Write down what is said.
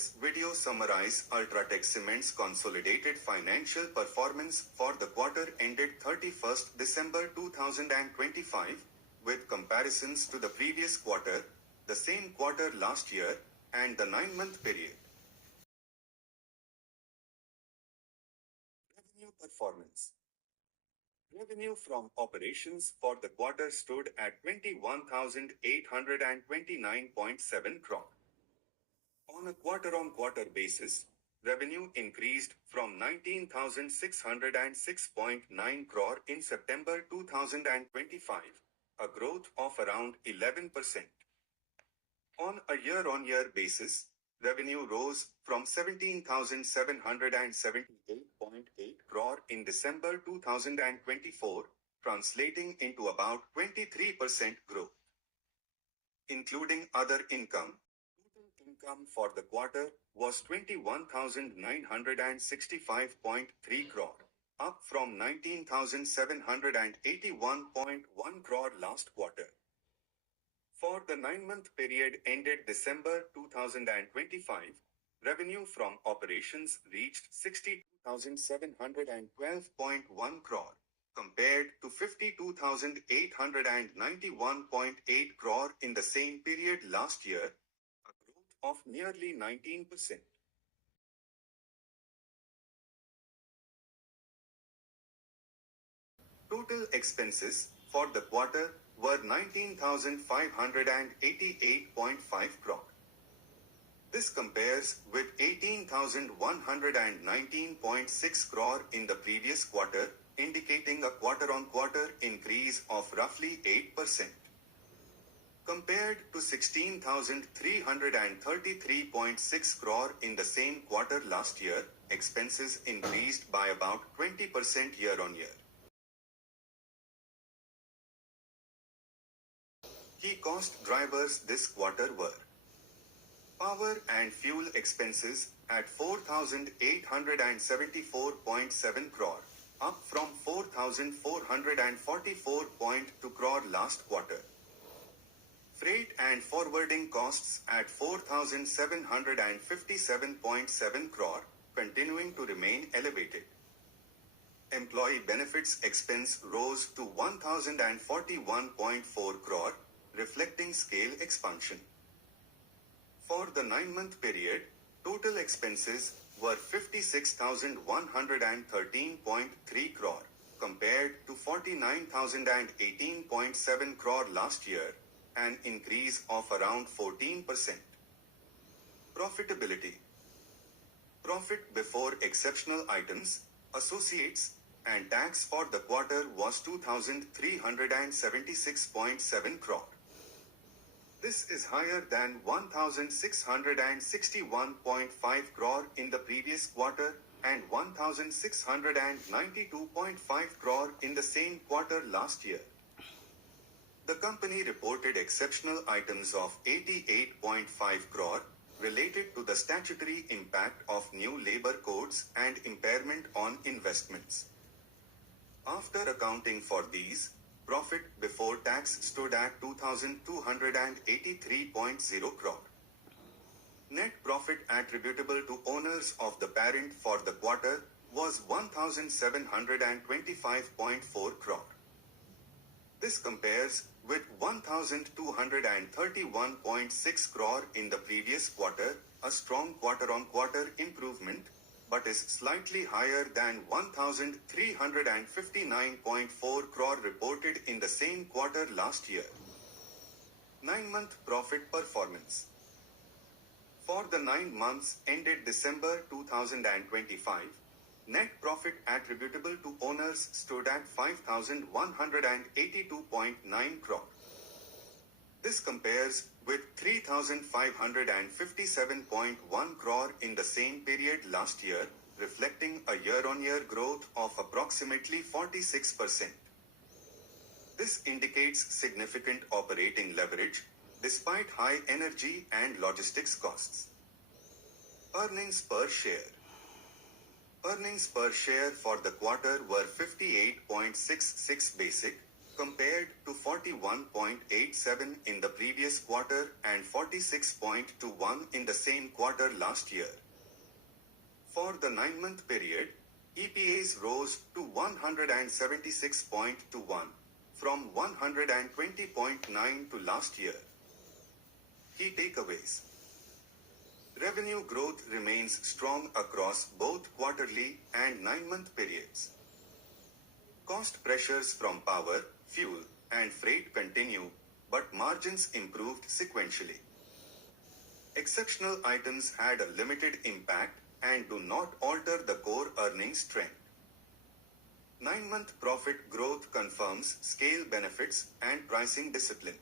This video summarizes UltraTech Cement's consolidated financial performance for the quarter ended 31st December 2025, with comparisons to the previous quarter, the same quarter last year, and the 9-month period. Revenue performance. Revenue from operations for the quarter stood at 21,829.7 crore. On a quarter-on-quarter basis, revenue increased from 19,606.9 crore in September 2025, a growth of around 11%. On a year-on-year basis, revenue rose from 17,778.8 crore in December 2024, translating into about 23% growth. Including other income, total income for the quarter was 21,965.3 crore, up from 19,781.1 crore last quarter. For the 9-month period ended December 2025, revenue from operations reached 62,712.1 crore, compared to 52,891.8 crore in the same period last year, a growth of nearly 19%. Total expenses for the quarter were 19,588.5 crore. This compares with 18,119.6 crore in the previous quarter, indicating a quarter-on-quarter increase of roughly 8%. Compared to 16,333.6 crore in the same quarter last year, expenses increased by about 20% year-on-year. Key cost drivers this quarter were: power and fuel expenses at 4,874.7 crore, up from 4,444.2 crore last quarter. Freight and forwarding costs at 4,757.7 crore, continuing to remain elevated. Employee benefits expense rose to 1,041.4 crore, reflecting scale expansion. For the 9-month period, total expenses were 56,113.3 crore, compared to 49,018.7 crore last year, an increase of around 14%. Profitability. Profit before exceptional items, associates, and tax for the quarter was 2,376.7 crore. This is higher than 1,661.5 crore in the previous quarter and 1,692.5 crore in the same quarter last year. The company reported exceptional items of 88.5 crore related to the statutory impact of new labor codes and impairment on investments. After accounting for these, profit before tax stood at 2,283.0 crore. Net profit attributable to owners of the parent for the quarter was 1,725.4 crore. This compares with 1,231.6 crore in the previous quarter, a strong quarter-on-quarter improvement, but is slightly higher than 1,359.4 crore reported in the same quarter last year. 9-month profit performance. For the 9 months ended December 2025, net profit attributable to owners stood at 5,182.9 crore. This compares with 3,557.1 crore in the same period last year, reflecting a year-on-year growth of approximately 46%. This indicates significant operating leverage despite high energy and logistics costs. Earnings per share. Earnings per share for the quarter were 58.66 basic, compared to 41.87 in the previous quarter and 46.21 in the same quarter last year. For the 9-month period, EPS rose to 176.21 from 120.9 to last year. Key takeaways. Revenue growth remains strong across both quarterly and 9-month periods. Cost pressures from power, fuel, and freight continue, but margins improved sequentially. Exceptional items had a limited impact and do not alter the core earnings trend. 9-month profit growth confirms scale benefits and pricing discipline.